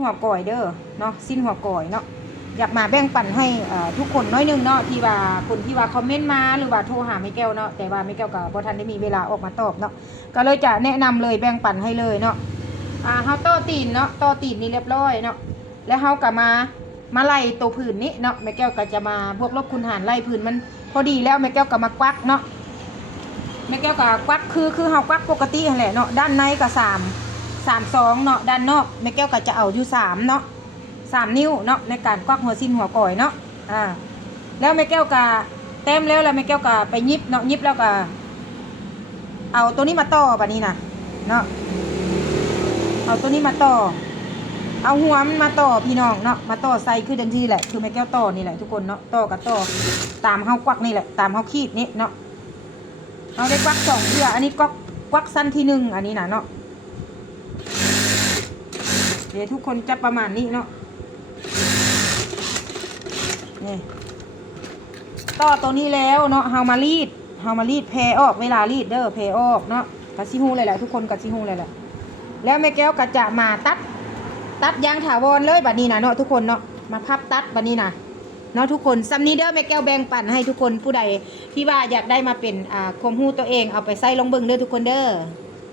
หัวก่อยเด้อเนาะสิ้นหัวก่อยเนาะอยากมาแบ่งปันให้ทุกคนน้อยนึงเนาะที่ว่าคนที่ว่าคอมเมนต์มาหรือว่าโทรหาแม่แก้วเนาะแต่ว่าแม่แก้วก็บ่ทันได้มีเวลาออกมาตอบเนาะก็เลยจะแนะนำเลยแบ่งปันให้เลยเนาะเฮาต่อตีนเนาะต่อตีนนี่เรียบร้อยเนาะแล้วเฮาก็มาไล่ตัวผืนนี้เนาะแม่แก้วก็จะมาบวกลบคูณหารไล่ผืนมันพอดีแล้วแม่แก้วก็มากวักเนาะแม่แก้วก็กวักคือเฮากวักปกตินั่นแหละเนาะด้านในก็3 2เนาะด้านนอกแม่แก้วก็จะเอาอยู่3เนาะ3 นิ้วเนาะในการกวักหัวสิ้นหัวก่อยเนาะแล้วแม่แก้วก็เต็มแล้วแม่แก้วก็ไปยิบเนาะยิบแล้วก็เอาตัวนี้มาต่อแบบนี้นะเนาะเอาตัวนี้มาต่อเอาหัวมันมาต่อพี่น้องเนาะมาต่อใส่คือเดิมทีแหละคือแม่แก้วต่อนี่แหละทุกคนเนาะต่อกับต่อตามเฮากวักนี่แหละตามเฮาขีดนี่เนาะเอาได้กวัก2เทื่ออันนี้กวักสั้นที่1อันนี้นะเนาะเดี๋ยวทุกคนจะประมาณนี้เนาะนี่ต่อตัวนี้แล้วเนาะเฮามารีดแพรออกเวลารีดเด้อแพรออกเนาะกะซิฮูเลยแหละทุกคนกะซิฮูเลยแหละแล้วแม่แก้วก็จะมาตัดยางถาวรเลยบัดนี้นะเนาะทุกคนเนาะมาพับตัดบัดนี้นะเนาะทุกคนซัมนี้เด้อแม่แก้วแบ่งปันให้ทุกคนผู้ใดที่ว่าอยากได้มาเป็นความรู้ตัวเองเอาไปใส่ลงเบิ่งเด้อทุกคนเด้อ